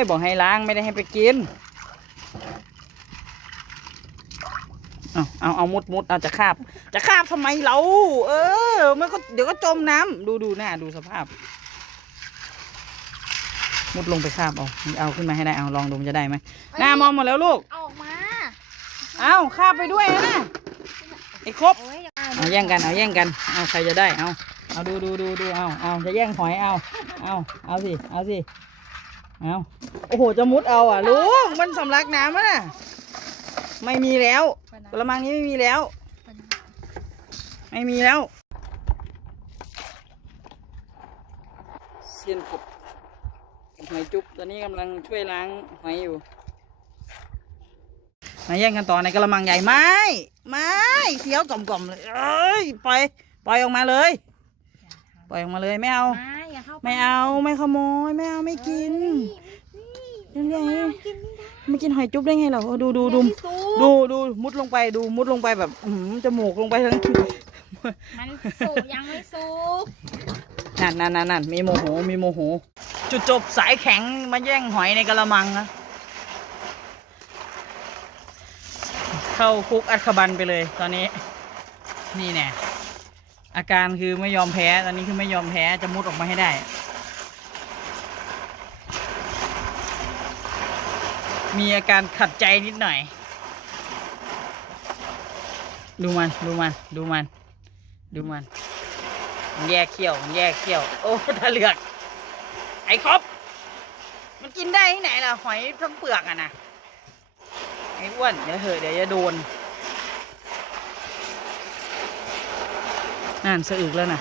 ยบอกให้ล้างไม่ได้ให้ไปกิน เอาเอาเอามุดมุดเอาจะคาบ จะคาบทำไมเรา เออมันก็เดี๋ยวก็จมน้ำดูดูหน้าดูสภาพ มุดลงไปคาบเอาเอาขึ้นมาให้ได้เอาลองดูมันจะได้ไหมหน้ามองหมดแล้วลูก เอาออกมาเอาคาบไปด้วยนะไอ้ครบ โอ้ยเอาแย่งกันเอาแย่งกันเอาใครจะได้เอาเอาดูดูดูดูเอาเอาจะแย่งหอยเอาเอาเอาสิเอาสิ เอาโอ้โห จะมุดเอาอะ ลุง มันสำลักน้ำอะนะไม่มีแล้วกระมังนี้ไม่มีแล้ว ไม่มีแล้ว เซียนกบกับหอยจุ๊บ ตอนนี้กำลังช่วยล้างหอยอยู่ มาแย่งกันต่อในกระมังใหญ่ไม่ ไม่เสียวกล่อมๆเลย เอ้ย ปล่อย ปล่อยออกมาเลย ปล่อยออกมาเลยไม่เอามา อย่าเข้าปไม่เอาไม่ขโมยไม่เอาไม่กินยังไงกินไม่ได้ ไม่กินหอยจุ๊บได้ไงเหรอดูดูดูไม่สุกดูดูมุดลงไปดูมุดลงไปแบบอื้อหือจมูกลงไปทั้งมันสุกยังไม่สุกนั่นนั่นนั่นนั่นมีโมโหมีโมโห จุดจบสายแข็งมาแย่งหอยในกระมังนะเข้าคุกอัดขบันไปเลยตอนนี้ นี่แน่ อาการคือไม่ยอมแพ้ตอนนี้คือไม่ยอมแพ้จะมุดออกมาให้ได้ มีอาการขัดใจนิดหน่อย ดูมันดูมันดูมัน ดูมันมันแยกเขี้ยวมันแยกเขี้ยว โอ้ทะเลือก ไอ้ครบมันกินได้ที่ไหนล่ะหอยทั้งเปลือกอะนะไอ้อ้วนเดี๋ยวเหอะเดี๋ยวจะโดน นั่นสะอึกแล้วนะ